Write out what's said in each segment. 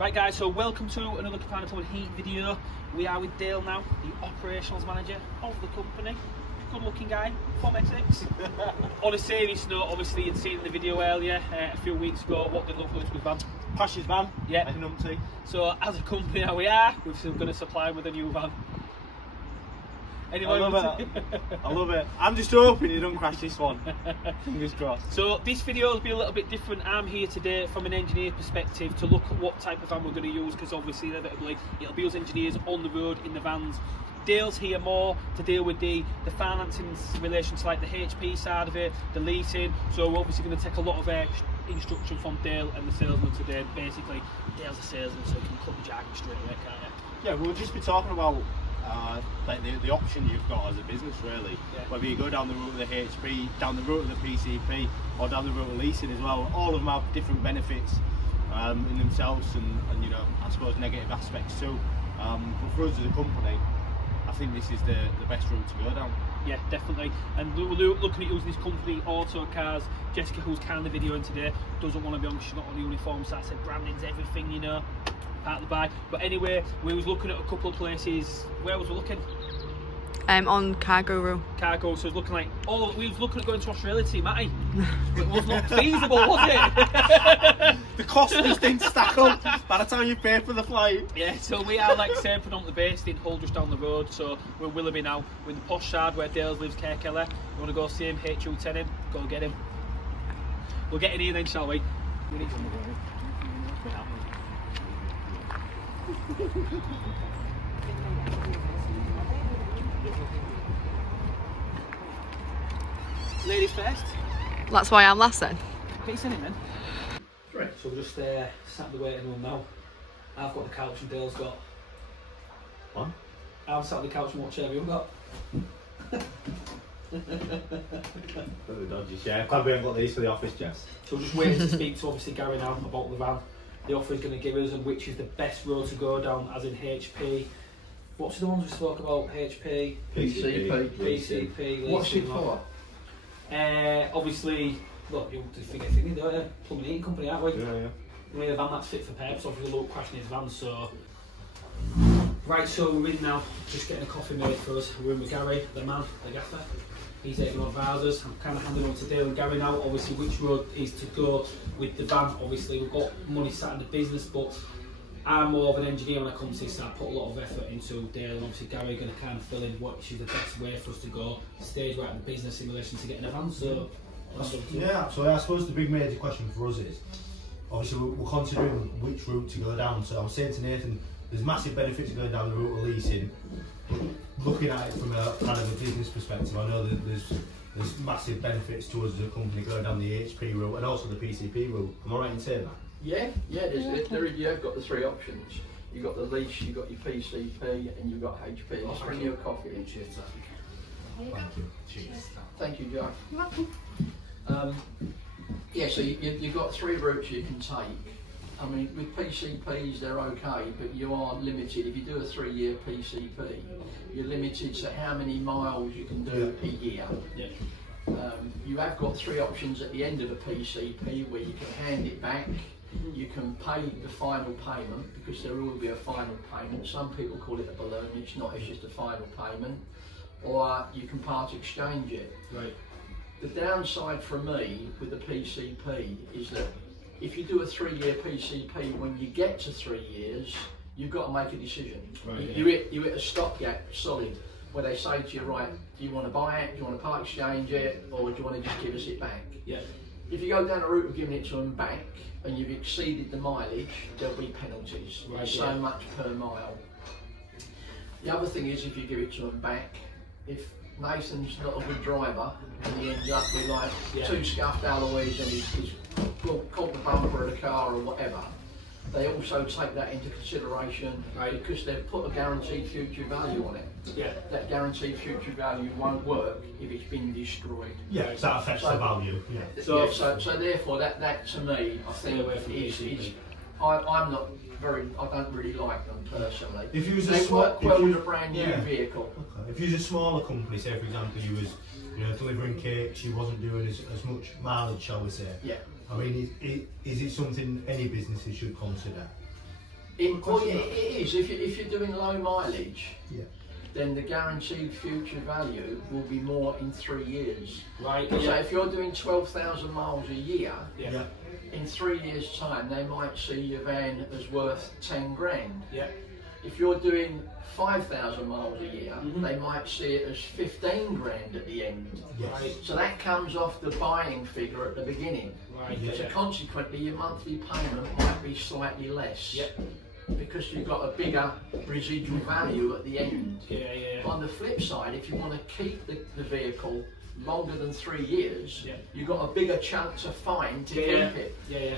Right guys, so welcome to another Combined Heat video. We are with Dale now, the operations manager of the company. Good looking guy from Essex. On a serious note, obviously you'd seen in the video earlier a few weeks ago what did Love with van. Pash's van, yeah. An umpty. So as a company now we are, we're going to supply him with a new van. Anyway, I love it. I love it. I'm just hoping you don't crash this one. Fingers crossed. So this video will be a little bit different. I'm here today from an engineer perspective to look at what type of van we're going to use, because obviously inevitably it'll be us engineers on the road in the vans. Dale's here more to deal with the financing in relation to like the HP side of it, the leasing. So we're obviously going to take a lot of instruction from Dale and the salesman today. Basically, Dale's a salesman, so he can cut the jargon straight away, can't you? Yeah, we'll just be talking about like the option you've got as a business, really. Yeah. Whether you go down the route of the HP, down the route of the PCP, or down the route of leasing as well. All of them have different benefits in themselves, and you know, I suppose negative aspects too. But for us as a company, I think this is the best route to go down. Yeah, definitely. And we're looking at using this company, Auto Cars. Jessica, who's kind of videoing today, doesn't want to be on because she's not on the uniform, so I said branding's everything, you know. Part of the bag. But anyway, we was looking at a couple of places. Where was we looking? On Cargo Row. Cargo, so it was looking like, oh, we was looking at going to Australia to see Matty. It was not feasible, was it? The cost just didn't stack up by the time you pay for the flight. Yeah, so we are like saying predominantly based in Hull, just down the road. So we're Willoughby now. We're in the posh yard where Dales lives, Care Keller. You want to go see him, HU10 him, go get him. We'll get in here then, shall we? We need some more. Ladies first. That's why I'm last then. Get your in then. Right, so we're just sat in the waiting room now. I've got the couch and Dale's got. What? I'm sat on the couch and what chair have you got? Very dodgy chair. Glad we haven't got these for the office, Jess. So we're just waiting to speak to obviously Gary now about the van. The offer is going to give us, and which is the best road to go down, as in HP. What's the ones we spoke about? HP, PCP. What's it for? Obviously, look, you forget thingy, don't you? Plumbing and heating company, aren't we? Yeah. We need a van that's fit for purpose. Obviously, look, crashing his van. So, right, so we're in now. Just getting a coffee made for us. We're in with Gary, the man, the gaffer. He's taking on advisors. I'm kind of handing on to Dale and Gary now. Obviously, which road is to go with the van. Obviously, we've got money sat in the business, but I'm more of an engineer when I come to this, so I put a lot of effort into Dale, and obviously Gary going to kind of fill in which is the best way for us to go, stage right in the business in relation to getting a van. So, yeah, so I suppose the big major question for us is, obviously we're considering which route to go down. So I was saying to Nathan, there's massive benefits going down the route of leasing. But looking at it from a kind of a business perspective, I know that there's massive benefits to us as a company going down the HP route and also the PCP route. Am I right in saying that? Yeah, you have got the three options. You've got the lease, you've got your PCP, and you've got HP. Let's bring you a coffee. Cheers. Thank you. Cheers. Thank you, Joe. Yeah, so you've got three routes you can take. I mean, with PCPs they're okay, but you are limited. If you do a 3-year PCP, you're limited to how many miles you can do a year. Yeah. You have got three options at the end of a PCP where you can hand it back. You can pay the final payment, because there will be a final payment. Some people call it a balloon. It's not. It's just a final payment. Or you can part exchange it. Right. The downside for me with the PCP is that if you do a 3-year PCP, when you get to 3 years, you've got to make a decision. Right, you hit a stopgap solid, where they say to you, right, do you want to buy it, do you want to part exchange it, or do you want to just give us it back? Yeah. If you go down the route of giving it to them back, and you've exceeded the mileage, there'll be penalties. Right, so much per mile. The other thing is, if you give it to them back, if Nathan's not a good driver and he ends up with like 2 scuffed alloys and he's caught the bumper of the car or whatever, they also take that into consideration, because they've put a guaranteed future value on it. Yeah. That guaranteed future value won't work if it's been destroyed. Yeah, so that affects the value. Yeah. So therefore, that to me, I think is I'm not very. I don't really like them personally. If you was they work well with a brand new vehicle. Okay. If you was a smaller company, say for example, you was delivering cakes, you wasn't doing as much mileage, shall we say? Yeah. I mean, is it something any businesses should consider? It is. If you're doing low mileage, Yeah. then the guaranteed future value will be more in 3 years. Right. So if you're doing 12,000 miles a year, Yeah. in 3 years' time, they might see your van as worth 10 grand. Yeah. If you're doing 5,000 miles a year, they might see it as 15 grand at the end. Right. So that comes off the buying figure at the beginning. Right. Yeah. So consequently, your monthly payment might be slightly less. Yep. Because you've got a bigger residual value at the end. Yeah. On the flip side, if you want to keep the vehicle longer than 3 years, you've got a bigger chunk to find to keep it. Yeah.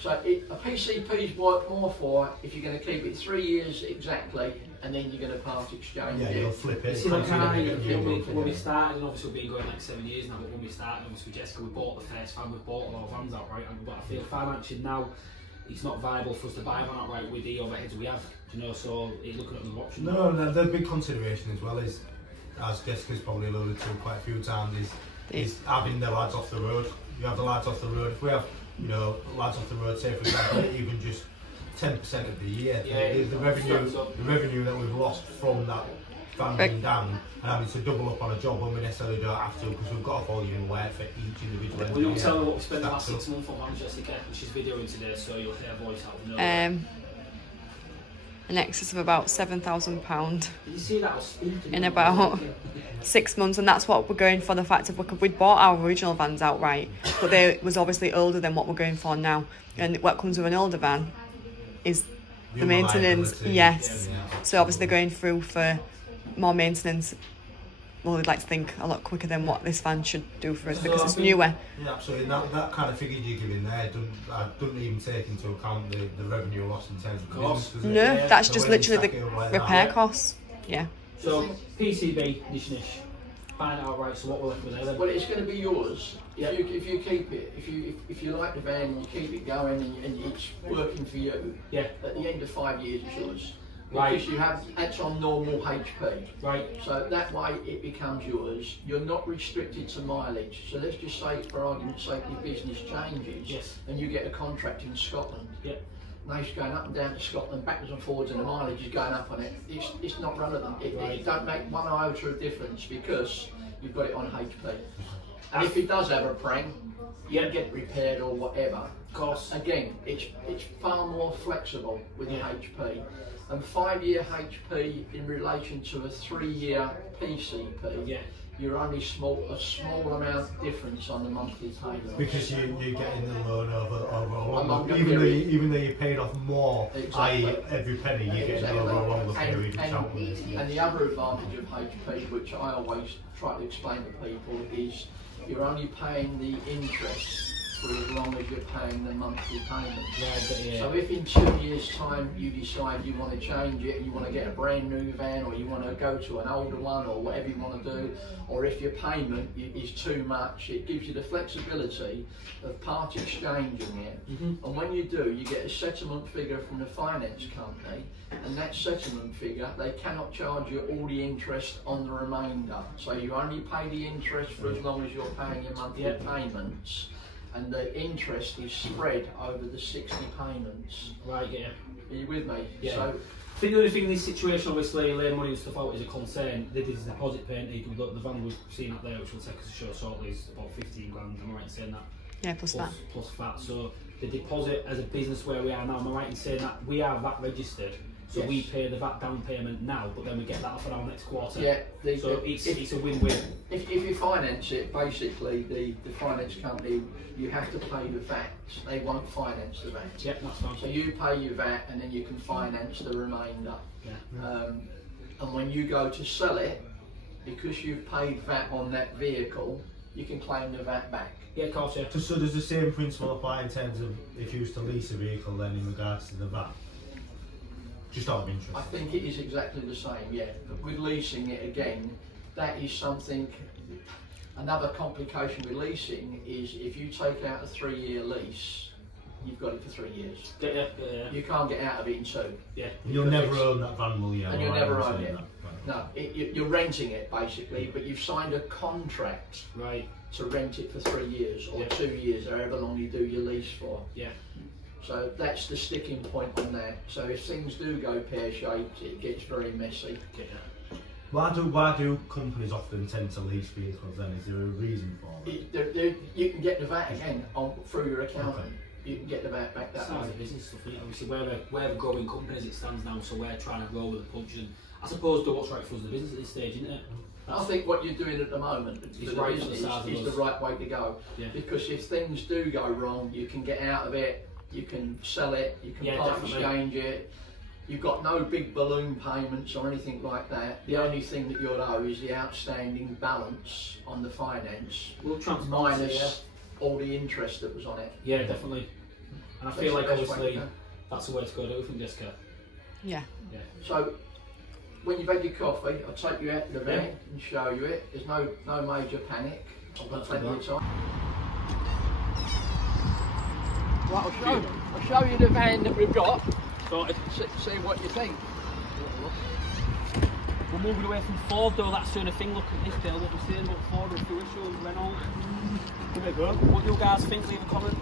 So a PCP's worth more for if you're going to keep it 3 years exactly, and then you're going to part exchange Yeah, it. you'll flip it. See, like constantly when we started, and obviously we've been going like 7 years now, but when we started, obviously with Jessica, we bought the first van, we bought all our vans outright, but I feel financially now, it's not viable for us to buy one outright with the overheads we have, do you know, so it's looking at another option. No, the big consideration as well is, as Jessica's probably alluded to quite a few times, is having the lads off the road. You have the lads off the road. If we have, lads off the road, say for example, even just 10% of the year, the revenue that we've lost from that van being down and having to double up on a job when we necessarily don't have to, because we've got a volume of work for each individual engineer. We don't tell her what we spent the last 6 months on vans, Jessica, and she's videoing today, so you'll hear her voice out of nowhere. In excess of about £7,000 Did you see that? in about 6 months, and that's what we're going for. The fact of we'd bought our original vans outright, but they was obviously older than what we're going for now. And what comes with an older van is the maintenance. Yes, so obviously they're going through for more maintenance. Well, we'd like to think a lot quicker than what this van should do for us because it's newer. Yeah, absolutely. That kind of figure you're giving there doesn't even take into account the revenue loss in terms of business, does it? No, that's just literally the repair costs. Yeah. So PCB, Nishnish, buying it outright. So what we're left with there then? Well, it's going to be yours if you keep it. If you like the van and you keep it going and it's working for you. Yeah. At the end of 5 years, it's yours. Right. Because that's on normal HP. Right. So that way it becomes yours. You're not restricted to mileage. So let's just say, for argument's sake, your business changes. Yes. And you get a contract in Scotland. Yep. Now it's going up and down to Scotland, backwards and forwards, and the mileage is going up on it. It's not relevant. It don't make one iota of difference because you've got it on HP. And if it does have a prank, you get it repaired or whatever. Of course. Again, it's far more flexible with the HP. And 5 year HP in relation to a 3 year PCP, you're only a small amount difference on the monthly payment. Because you're getting the loan over a longer period. Even though you paid off more, i.e. every penny, you're getting over a longer period. And the other advantage of HP, which I always try to explain to people, is you're only paying the interest for as long as you're paying the monthly payment. So if in 2 years' time you decide you want to change it, you want to get a brand new van, or you want to go to an older one, or whatever you want to do, or if your payment is too much, it gives you the flexibility of part exchanging it. And when you do, you get a settlement figure from the finance company, and that settlement figure, they cannot charge you all the interest on the remainder. So you only pay the interest for as long as you're paying your monthly payments. And the interest is spread over the 60 payments. Right, yeah. Are you with me? Yeah. So, I think the only thing in this situation, obviously, laying money and stuff out is a concern. They did a deposit payment. The van we've seen up there, which will take us a show shortly, is about 15 grand. Am I right in saying that? Yeah, plus VAT. Plus VAT. So the deposit as a business where we are now, am I right in saying that we are VAT registered? So we pay the VAT down payment now, but then we get that off in our next quarter. Yeah. So it's a win-win. If you finance it, basically the finance company, you have to pay the VAT. They won't finance the VAT. Yep, that's fine. So you pay your VAT and then you can finance the remainder. Yeah. And when you go to sell it, because you've paid VAT on that vehicle, you can claim the VAT back. Yeah, of course, yeah. So does the same principle apply in terms of if you was to lease a vehicle then in regards to the VAT? Just out of interest. I think it is exactly the same, yeah. But with leasing it again, that is something, another complication with leasing is if you take out a 3 year lease, you've got it for 3 years. Yeah. You can't get out of it in 2. Yeah. You'll never own that van, will you? And you'll never own it. No, you're renting it basically, but you've signed a contract to rent it for 3 years or 2 years, or however long you do your lease for. Yeah. So that's the sticking point on that. So if things do go pear-shaped, it gets very messy. Why do companies often tend to lease vehicles then? Is there a reason for it? You can get the VAT again through your accountant. Okay. You can get the VAT back that way. It's business stuff, isn't it? Obviously, we're growing company as it stands now, so we're trying to grow with the punch. And I suppose do what's right for us as a business at this stage, isn't it? I think what you're doing at the moment is the right way to go. Yeah. Because if things do go wrong, you can get out of it, you can sell it, you can part exchange it. You've got no big balloon payments or anything like that. The only thing that you'll owe is the outstanding balance on the finance, minus all the interest that was on it. Yeah, definitely. And I feel like obviously that's the way to go, don't you think, Jessica? Yeah. So when you've had your coffee, I'll take you out to the van and show you it. There's no major panic. I've got plenty of time. Right, I'll show you the van that we've got. See what you think. We're moving away from Ford though, that's the only thing. Look at this, Dale, what we're saying about Ford and Fusion, Renault. Give it a go. What do you guys think? Leave a comment.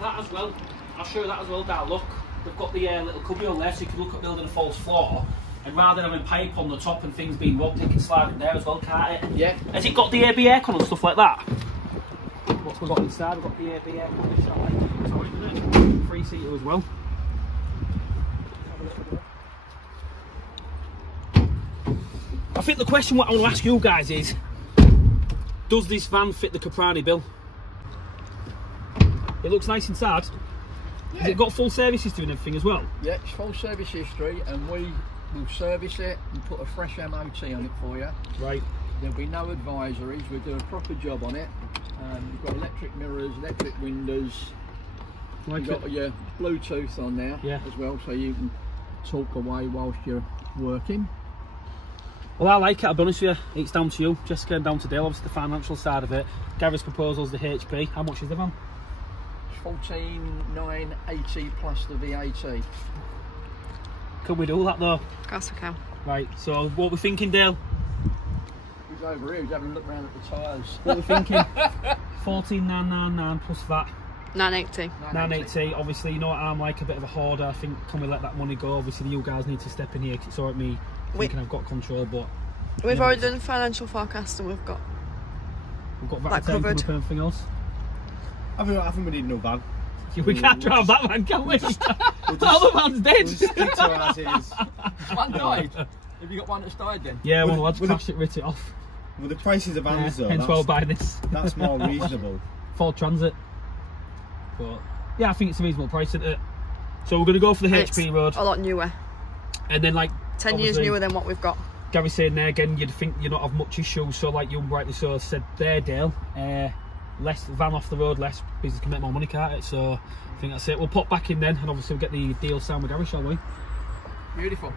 As well, I'll show you that as well, Dad. Look, we've got the little cubby on there so you can look at building a false floor, and rather than having pipe on the top and things being robbed, you can slide it there as well, can't it? Yeah. Has it got the AB aircon and stuff like that? What we've got inside, we've got the AB aircon on this side. Sorry, isn't it? 3-seater as well. I think the question what I want to ask you guys is, does this van fit the Caprani bill? It looks nice inside. Yeah. Has it got full service history and everything as well? Yeah, it's full service history, and we will service it and put a fresh MOT on it for you. Right. There'll be no advisories. We'll do a proper job on it. You've got electric mirrors, electric windows. You've got your Bluetooth on there as well, so you can talk away whilst you're working. Well, I like it, I'll be honest with you. It's down to you, Jessica, and down to Dale, obviously the financial side of it. Gary's proposal's the HP. How much is the van? 14,980 plus the VAT. Can we do that though? Of course we can. Right, so what we're thinking, Dale? He's over here, he's having a look round at the tyres. What we're thinking? 14,999 plus that. 980. 980. Obviously, you know what I'm like, a bit of a hoarder. I think, can we let that money go? Obviously, you guys need to step in here because it's alright me thinking I've got control, but... We've already done financial forecast and we've got that covered. And everything else. I think we need a new van. We can't drive that van, can we? The other van's dead. We'll stick to ours is. One died. Have you got one that's died then? Yeah, one of the lads crashed it, writ it off. With the prices of vans though, hence why we're buying this. That's more reasonable. Ford Transit. But yeah, I think it's a reasonable price, isn't it? So we're going to go for the HP road. A lot newer. And then like 10 years newer than what we've got. Gary's saying there again, you'd think you not have much issue. So like you rightly so said there, Dale. Less van off the road, less business can make more money, can't it? So I think that's it. We'll pop back in then, and obviously we'll get the deal signed with Gary, shall we? Beautiful.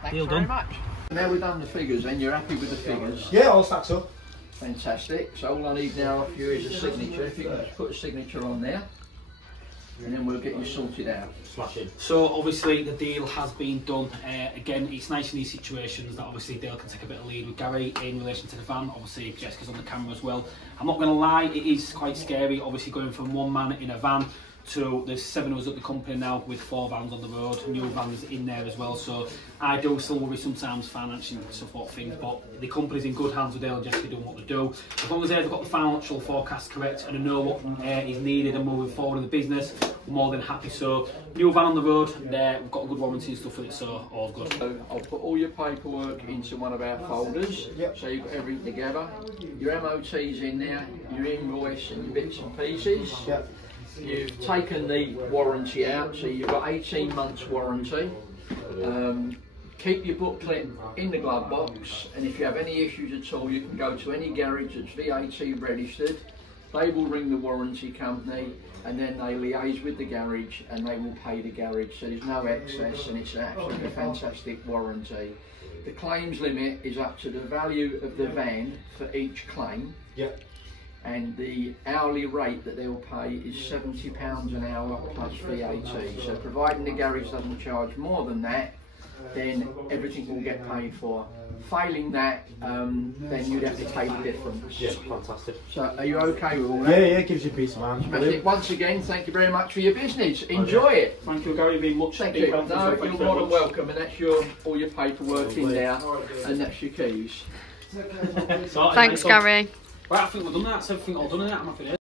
Thanks deal very done. much. Now we've done the figures, then you're happy with the figures? Yeah, all stacks up. Fantastic. So all I need now off you is a signature. If you can just put a signature on there, and then we'll get you sorted out. Smashing. So obviously the deal has been done. Again, it's nice in these situations that obviously Dale can take a bit of lead with Gary in relation to the van. Obviously Jessica's on the camera as well. I'm not going to lie, it is quite scary obviously going from one man in a van to there's 7 of us at the company now with 4 vans on the road, new vans in there as well, so I do still worry sometimes financially support things, but the company's in good hands with Dale and Jessica doing what they do. As long as they've got the financial forecast correct and I know what is needed and moving forward in the business, I'm more than happy. So new van on the road, we've got a good warranty and stuff with it, so all good. So I'll put all your paperwork into one of our folders, so you've got everything together. Your MOT's in there, your invoice and your bits and pieces. You've taken the warranty out, so you've got 18 months warranty. Keep your booklet in the glove box, and if you have any issues at all, you can go to any garage that's VAT registered. They will ring the warranty company, and then they liaise with the garage, and they will pay the garage. So there's no excess, and it's actually a fantastic warranty. The claims limit is up to the value of the van for each claim. and the hourly rate that they'll pay is £70 an hour plus VAT. So providing the garage doesn't charge more than that, then everything will get paid for. Failing that, then you'd have to pay the difference. Yeah, fantastic. So are you okay with all that? Yeah, gives you peace of mind. Once again, thank you very much for your business. Enjoy it. Thank you, Gary, very much. Thank you. No, you're more than welcome, and that's all your paperwork in there, and that's your keys. Thanks, Gary. Right, I think we've done that. That's everything all done in that. I'm happy with it.